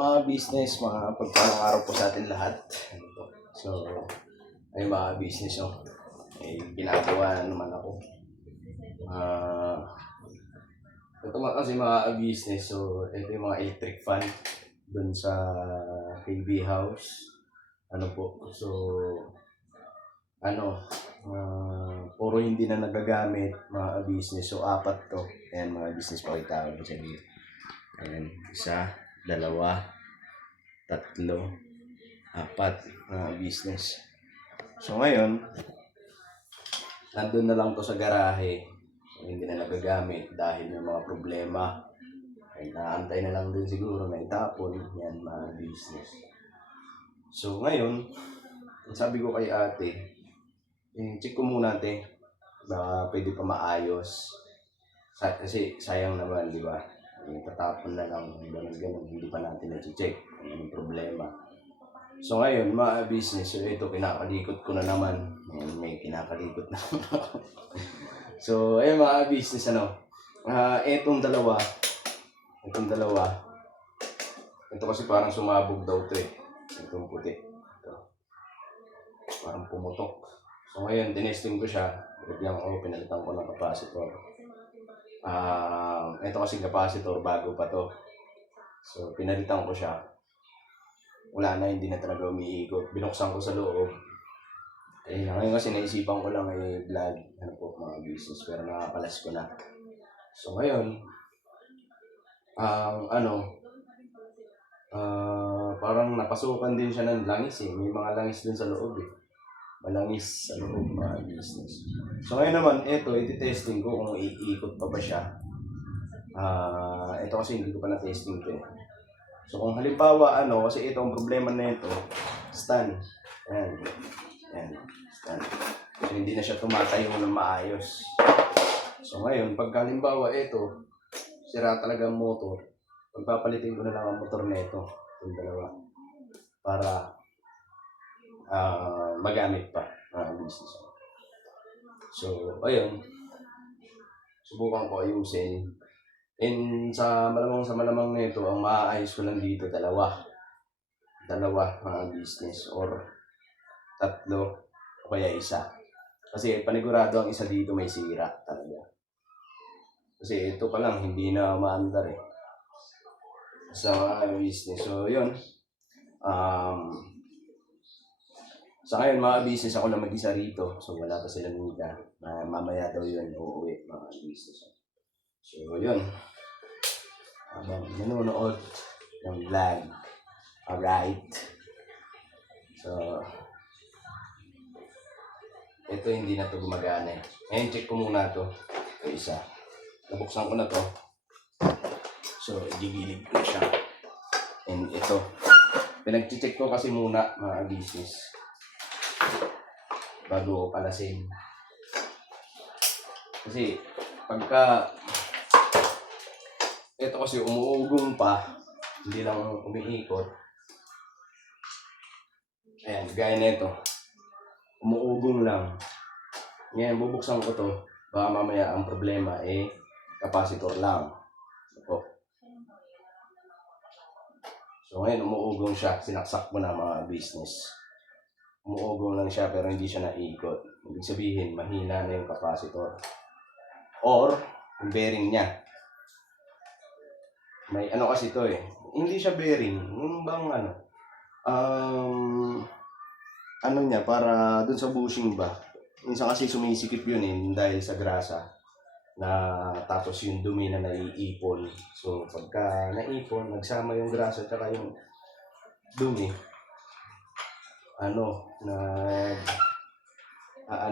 mga business, mga pagpalang araw po sa atin lahat. So, ay mga business, no? Ginagawa naman ako. Ito mga kasi mga business, so ito yung mga electric fan dun sa KB house. So, puro hindi na nagagamit mga business. So, 4 to. Ayan, mga business pakita ko sa inyo. Ayan, 1, 2, 3, 4 mga business. So ngayon, nandun na lang to sa garahe. So, hindi na nagagamit dahil may mga problema. Ay, naantay na lang din siguro na itapon. Yan mga business. So ngayon, sabi ko kay ate, check ko muna ate, baka pwede pa maayos. Kasi sayang naman, di ba? Tatapon na lang, ganun, hindi pa natin na-check kung anong problema. So ngayon, mga business, so ito, kinakalikot ko na naman. May kinakalikot na So, ayun mga business, itong dalawa, ito kasi parang sumabog daw ito eh. Itong puti. Ito. Parang pumutok. So ngayon, tinesting ko siya. Pinalitan ko ng capacitor. Ito kasi capacitor, bago pa to. So, pinalitan ko siya. Wala na, hindi na talaga umiikot. Binuksan ko sa loob. Ngayon kasi naisipan ko lang vlog, mga business, pero nakakalas ko na. So ngayon, parang napasukan din siya ng langis eh. May mga langis din sa loob eh. Malangis sa loob, mga business. So ngayon naman, iti-testing ko kung iikot pa ba siya. Ito kasi hindi ko pa na-testing ito eh. So kung halimbawa, kasi ito ang problema na ito, stand. Ayan, stand. So hindi na siya tumatayo ng maayos. So ngayon, pag halimbawa ito, sira talaga ang motor, pagpapalitin ko na lang ang motor na ito, yung dalawa, para magamit pa ang business. So, ayun, subukan ko ayusin. And sa malamang nito, ang maaayos ko lang dito, dalawa mga business, or 3 o kaya 1. Kasi panigurado ang isa dito may sira talaga. Kasi ito pa lang, hindi na maandar eh. Sa business. So, yun. Sa ngayon, mga business, ako lang mag-isa rito. So, wala pa sila nila. Mamaya daw yun, uuwi, mga business. So, yun. Habang nanonood ng vlog. Alright. So, ito hindi na to gumagana eh. Ngayon, check ko muna to. Ito isa. Nabuksan ko na to. So, igigilid ko siya. And ito. Pinag-check ko kasi muna, mga business, bago palasin. Kasi, pagka ito kasi umuugong pa, hindi lang umiikot. Ayan, gaya na ito. Umuugong lang. Ngayon, bubuksan ko to. Baka mamaya ang problema capacitor lang. Ito. So ngayon, umuugong siya. Sinaksak mo na, mga business. Umuugong lang siya pero hindi siya naikot. Ibig sabihin, mahina na yung capacitor. Or, yung bearing niya. May kasi ito eh. Hindi siya bearing. Yung bang niya, para dun sa bushing ba. Minsan kasi sumisikip yun eh, dahil sa grasa. Tapos yung dumi na naiipon. So, pagka naipon, nagsama yung grasa at yung dumi,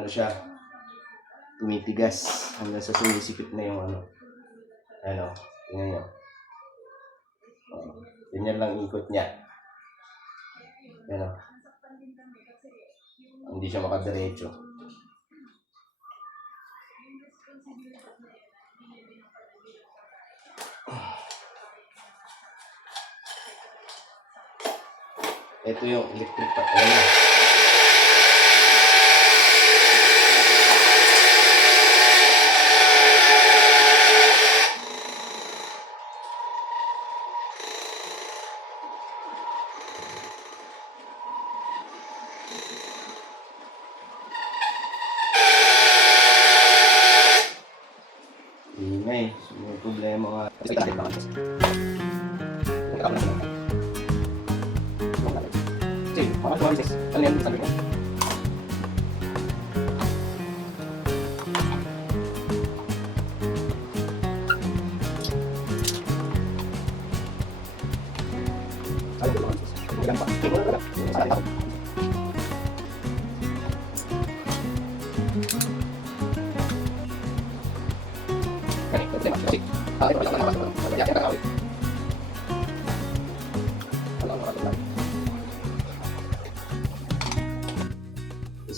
siya, tumitigas hanggang sa sumisikip na yung tingnan nyo. Ganyan lang ikot niya. Hindi siya makadiretso. Ito yung electric pa. Ayan na. ingay. So, may problema nga. Sige, mga business. Ano yan sabi ko?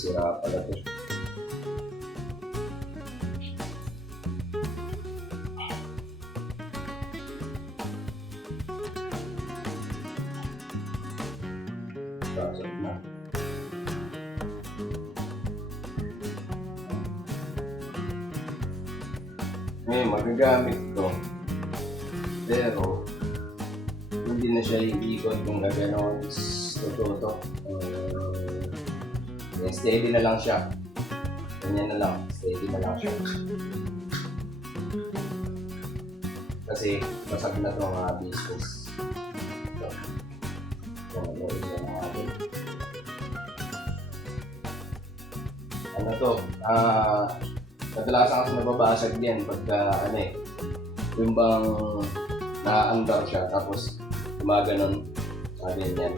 Sira pala to. Sasok na. Ngayon, magagamit ko. Pero, hindi na siya iikot kung gaganon. Tututo. Steady na lang siya. Ganyan na lang. Steady na lang siya. Kasi, basag na ito mga business. So, gano'n na natin. Ano to? Kadalasan kasi nababasag din pagka yung bang na-andar siya tapos gumaganon ganyan.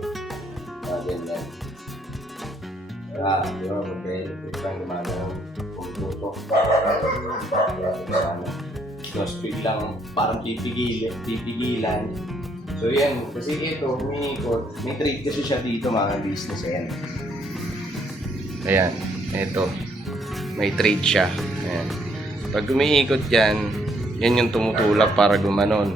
Ganyan. Pero pag kang gumaganon pumututok. Tapos biglang parang pipigilan. So yan, kasi ito, umiikot. May trade kasi siya dito mga business. Ayan, ito. May trade siya. Ayan. Pag umiikot yan, yan yung tumutulak para gumanon.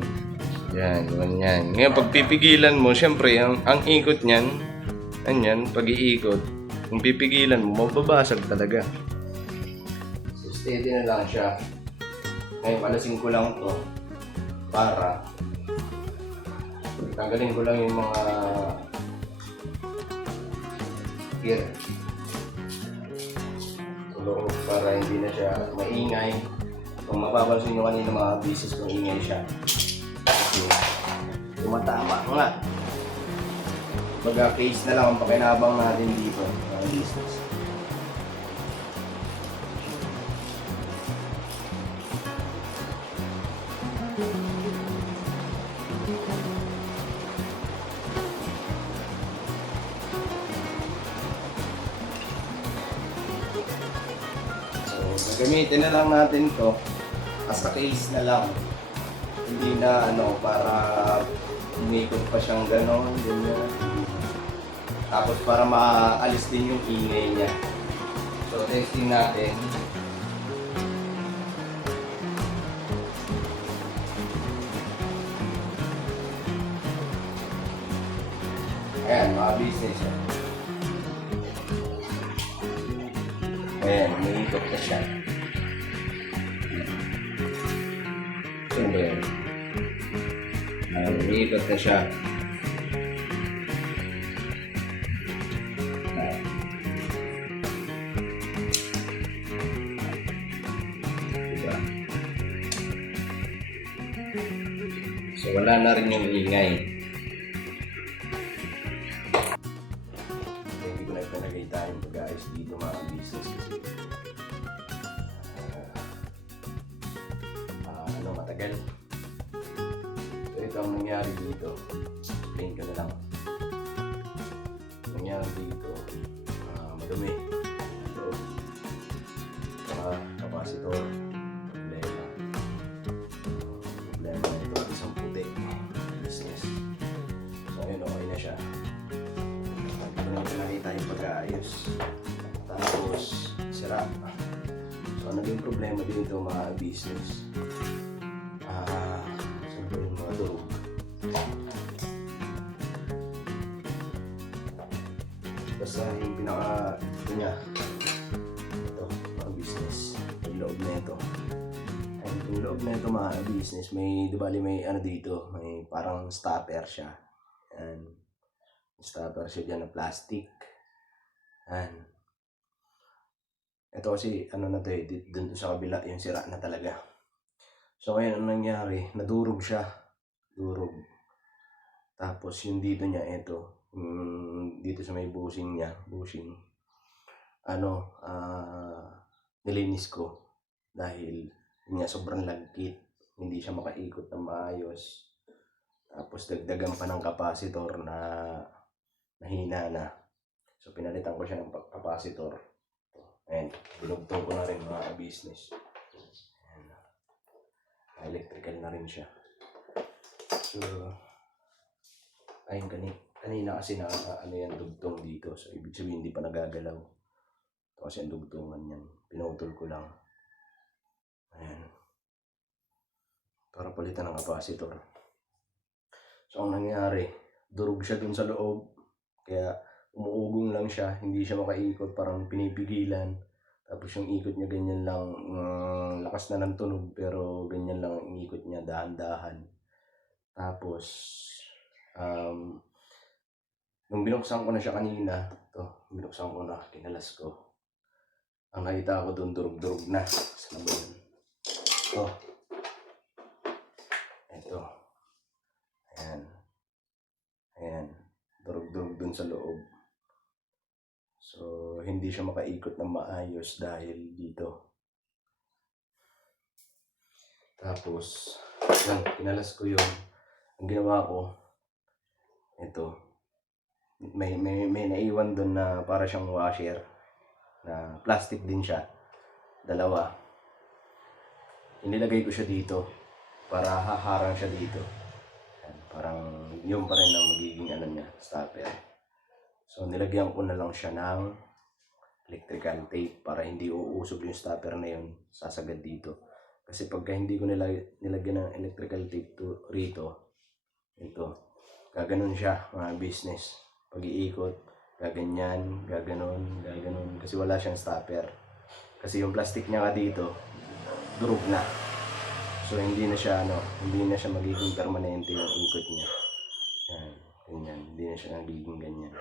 Yan, ganyan. Ngayon, pag pipigilan mo, syempre, ang ikot niyan, ganyan, pag iikot, kung pipigilan mo, mababasag talaga. So, steady na lang siya. Ngayon, palasin ko lang to para tanggalin ko lang yung mga gear sa loob para hindi na siya maingay. Kung mapapansin nyo kanina mga business kung ingay siya. Kasi tumatama nga. Case na lang ang pakinabang natin dito mga business. Gamitin na lang natin to as a case na lang, hindi na para umikot pa siyang ganon, ganyan. Tapos para maalis din yung ingay niya. So testing natin. Ayan, mga business. Ayan, umiikot na siya. Ayan. Umiikot na siya. Diba? So wala na rin yung ingay. Hindi ko na ipanagay tayong pag-aayos dito mga business kasi matagal. So ito ang nangyari dito. Explain ko na lang. Nangyari dito, madumi. So, capacitor. Problema ito. Isang puti. Business. So ayun, okay na siya. Hindi ko na pinakita yung pag-aayos. Tapos, sira. So naging problema dito mga business. Siyempre yung mga durog. Basta yung pinaka niya, ito mga business, yung loob na ito. Yung loob na ito mga business, may dibali may dito, may parang stopper siya. Yan, stopper siya dyan na plastic. Yan. Ito kasi na to dun sa kabila yung sira na talaga. So ngayon ang nangyari, nadurog siya. Durog. Tapos yung dito niya, dito sa may bushing niya, nilinis ko. Dahil yun nga, sobrang lagkit. Hindi siya makaikot na maayos. Tapos dagdagan pa ng capacitor na nahina na. So pinalitan ko siya ng capacitor. Ayan, binugtong ko na rin mga business. Ayan. Electrical na rin siya. So, ayun kanina kasi yan dugtong dito. So ibig sabihin hindi pa nagagalaw. Ito kasi ang dugtungan yan. Pinutol ko lang. Ayan. Para palitan ng capacitor. So ang nangyari, durog siya dun sa loob. Kaya umuugong lang siya, hindi siya makaikot, parang pinipigilan. Tapos yung ikot niya ganyan lang, lakas na ng tunog pero ganyan lang ang ikot niya, dahan-dahan. Tapos, nung binuksan ko na siya kanina, binuksan ko na, kinalas ko. Ang nakita ko doon, durog-durog na. Saan ba yun? Ito. Ayan. Durog-durog dun sa loob. So, hindi siya makaikot ng maayos dahil dito. Tapos, yan, kinalas ko yun. Ang ginawa ko, ito, may naiwan doon na para siyang washer na plastic din siya, dalawa. Inilagay ko siya dito para haharang siya dito. Yan, parang yun pa rin ang magiging niya, stopper. So nilagyan ko na lang siya ng electrical tape para hindi uusog yung stopper na yun, sasagad dito. Kasi pagka hindi ko nilagyan ng electrical tape rito, ito, gaganon siya mga business. Pag-iikot, gaganyan, gaganon. Kasi wala siyang stopper. Kasi yung plastic niya dito, durog na. So hindi na siya magiging permanente yung ikot niya. Yan, ganyan. Hindi na siya nagiging ganyan.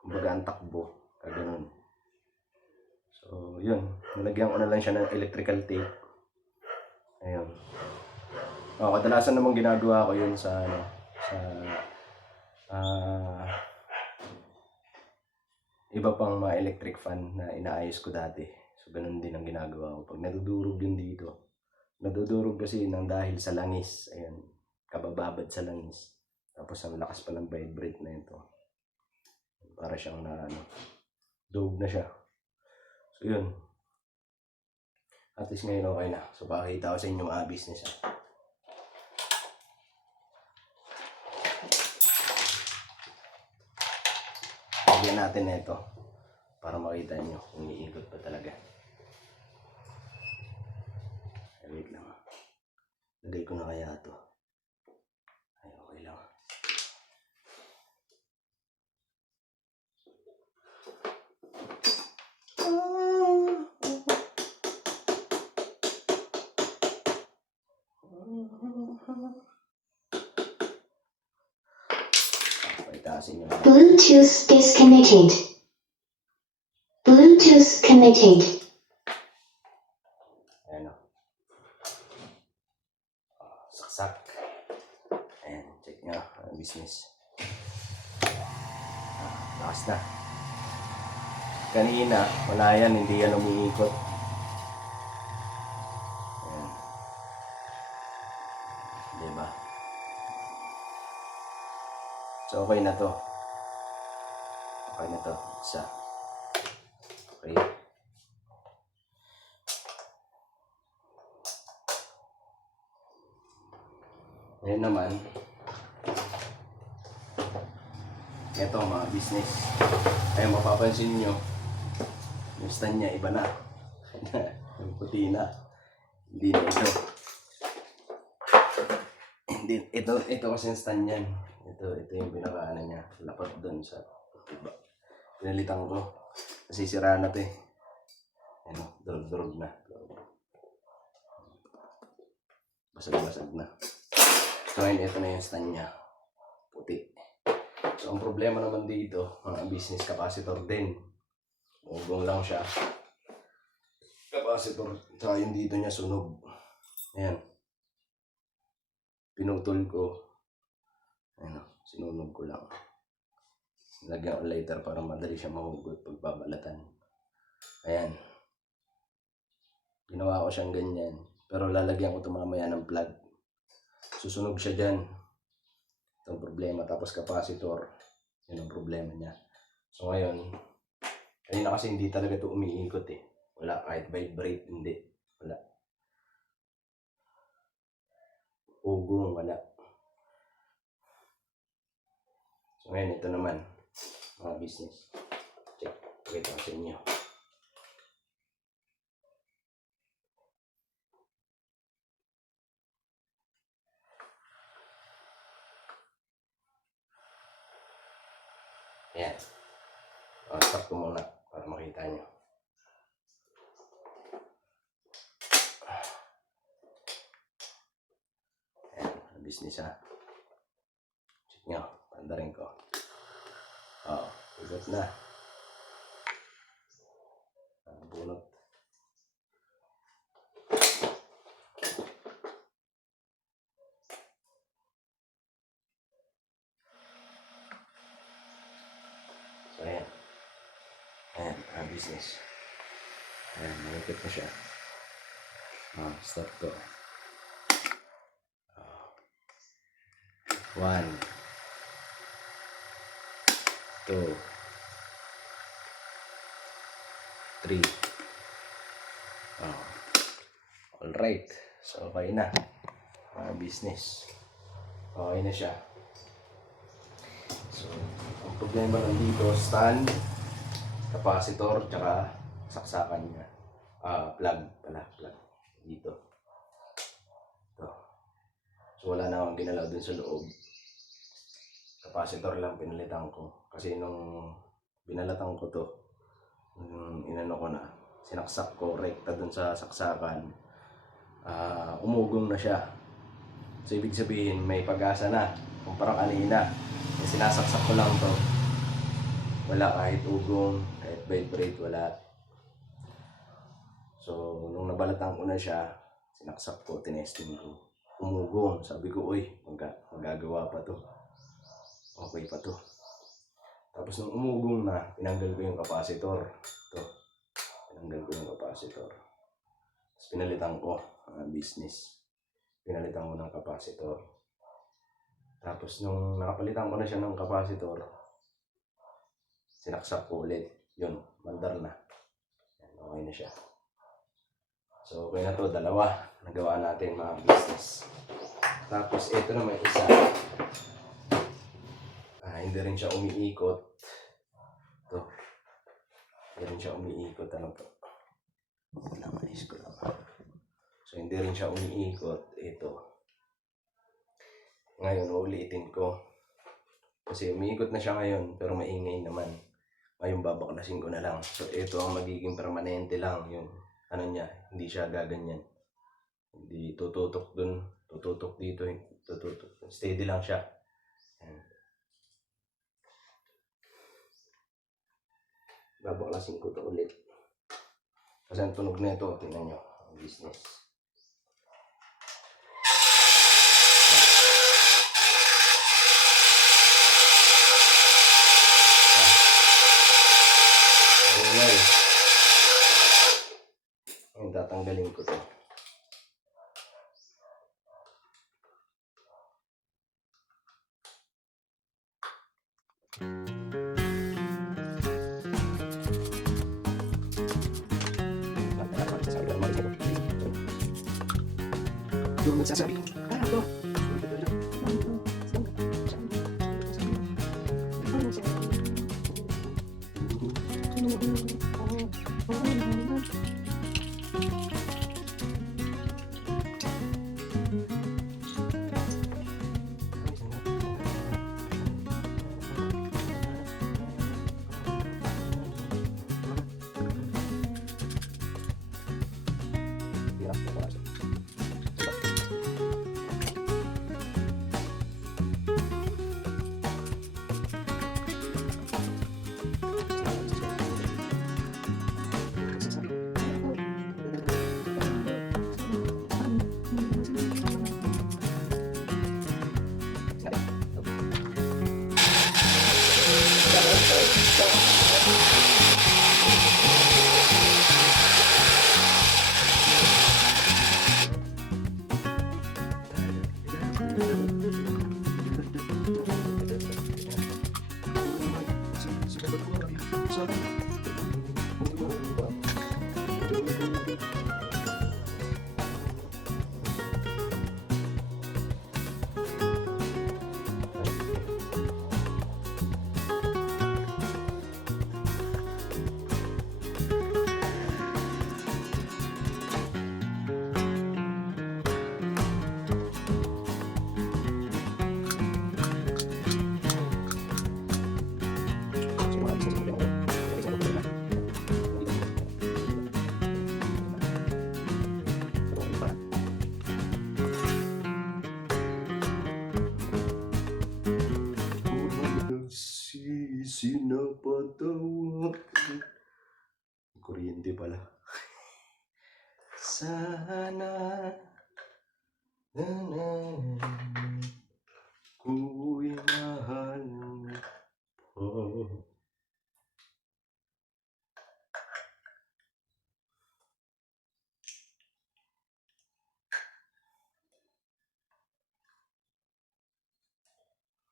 Kumbaga ang takbo, gaganon. So yun, nilagyan ko na lang siya ng electrical tape. Ayun. Kadalasan namang ginagawa ko yun sa iba pang mga electric fan na inaayos ko dati. So ganun din ang ginagawa ko. Pag nadudurog yun dito, nadudurog kasi nang dahil sa langis. Ayan, kabababad sa langis. Tapos ang lakas pa ng vibrate na ito. Para siyang durog na siya. So yun. At least ngayon okay na. So pakita ko sa inyo mga business. Lagyan natin na ito para makita nyo kung iikot pa talaga. Wait lang. Lagay ko na kaya ito. Ay, okay lang. Bluetooth disconnected. Bluetooth connected. Ayan o. Saksak. Ayan, check nyo ang business. Lakas na. Kanina, wala yan, hindi yan umiikot. Ayan. Diba? So okay na to. Okay na to. Isa. Okay. Ngayon naman, ito mga business. Ay mapapansin nyo, yung stand niya iba na. Yung puti na. Hindi na ito. Ito kasi yung stand niyan. Ito yung pinakaana niya. Lapat doon sa iba. Pinalitan ko. Kasi sira na ito eh. Ano, durog na. Basag na. So ngayon, ito na yung stand niya. Puti. So ang problema naman dito, mga business capacitor din. Ugong lang siya. Capacitor, saka yung dito niya sunog. Ayan. pinutol ko. Ano, sinunog ko lang. Lagyan ko lighter para madali siya mahugot pag babalatan. Ayan. Ginawa ko siyang ganyan. Pero lalagyan ko ito mamaya ng plug. Susunog siya dyan. Ito ang problema. Tapos capacitor. Yun ang problema niya. So ngayon, kanina kasi hindi talaga ito umiikot eh. Wala, kahit vibrate, hindi. Wala. Ugong, wala. So ngayon, ito naman. Mga business. Check. Pakita ko sa inyo. Ayan. Stop ko muna para makita nyo. Ayan. Business ha. Check nyo. Pandarin ko. Igot na. Bunot. So, ayan. Ayan, ang business. Ayan, malapit na siya. Stop ko. 1, 2, 3. Alright. So, okay na. Business. Okay na siya. So, ang problema lang dito, stand, capacitor, tsaka saksakan niya. Plug pala, plug. Dito. Ito. So, wala na akong ginalaw dun sa loob. Capacitor lang pinalitan ko. Kasi nung binalatan ko to, inano ko na, sinaksak ko, rekta dun sa saksakan, umugong na siya. So, ibig sabihin, may pag-asa na. Kung parang kanina, sinasaksak ko lang to. Wala kahit ugong, kahit vibrate, wala. So, nung nabalatan ko na siya, sinaksak ko, tinesting ko. Umugong. Sabi ko, uy, magagawa pa to. Okay pa to. Tapos nung umugong na, tinanggal ko yung capacitor. Ito. Tinanggal ko yung capacitor. Tapos pinalitan ko, business. Pinalitan ko ng capacitor. Tapos nung nakapalitan ko na siya ng capacitor, sinaksak ko ulit. Yun, mandar na. Okay na siya. So, okay na to, dalawa. Nagawa natin mga business. Tapos, ito na may isa. Hindi rin siya umiikot. Ito. Hindi rin siya umiikot. Ano to? Namanis ko lang. So, hindi rin siya umiikot. Ito. Ngayon, uulitin ko. Kasi umiikot na siya ngayon, pero maingay naman. Ngayon, babaklasin ko na lang. So, ito ang magiging permanente lang. Yung ano niya, hindi siya gaganyan. Hindi tututok dun, tututok dito, tututok. Steady lang siya. Ayan. Babaklasin ko to ulit. Kasi ang tunog na ito, tingnan nyo, ang business. Ayan. Ayan, tatanggalin ko to. Yung magsasabi, ano to? Sinapatawa. Kuryente pala. Sana ko'y mahal mo pa.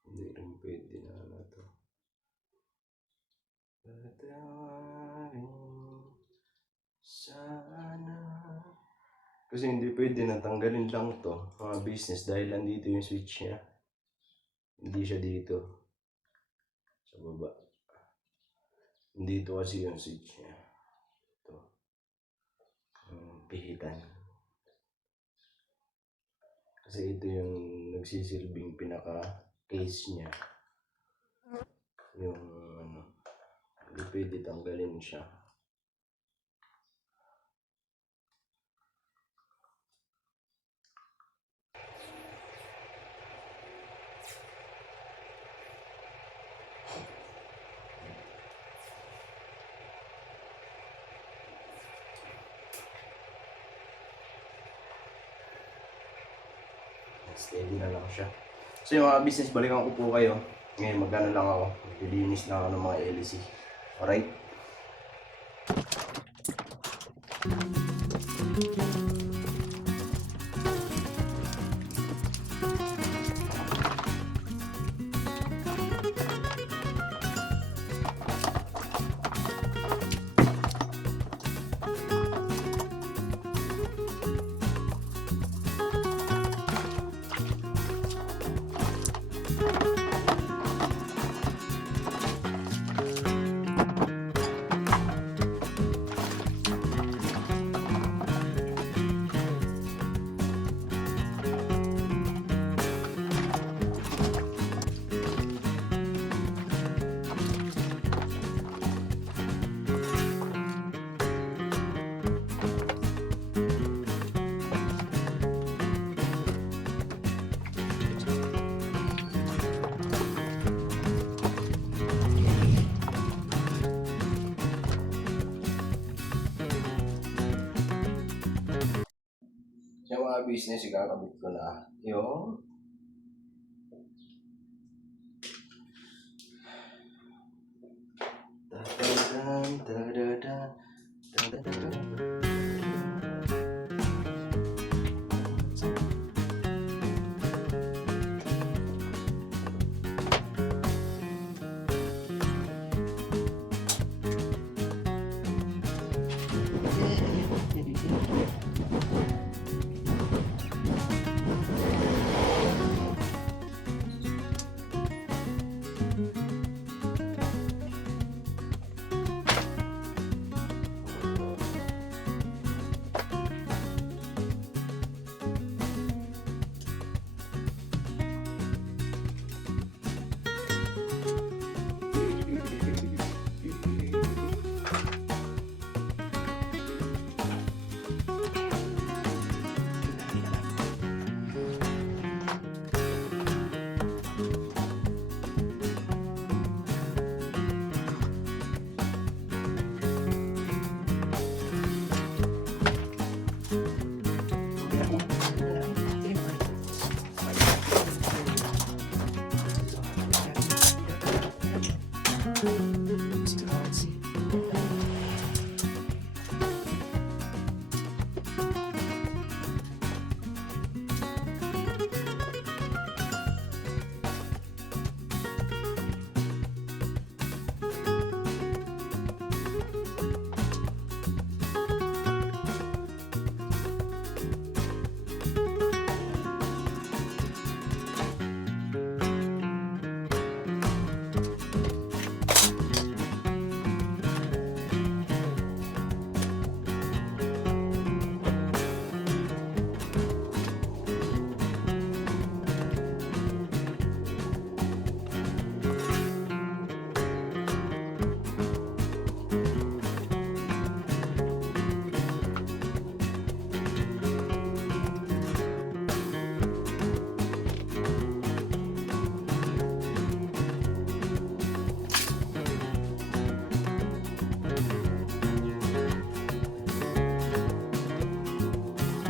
Hindi rin pwede na to. Patawarin sana. Kasi hindi pwede na tanggalin lang to mga business dahil nandito yung switch niya. Hindi siya dito sa baba. Dito kasi yung switch niya. Ito. Pihitan. Kasi ito yung nagsisilbing pinaka case niya. Yung hindi pwede tanggalin siya. Steady na lang siya. So yung mga business, balikan ko po kayo. Ngayon magano lang ako. Maglilinis lang ako ng mga LEC. Alright? Yung mga business, ikakabit ko na yung tadadan, tadadan, tadadan.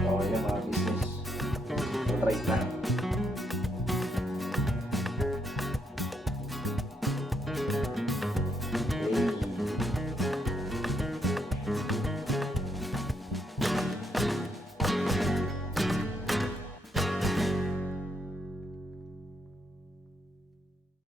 Okay na mga business. So, try na.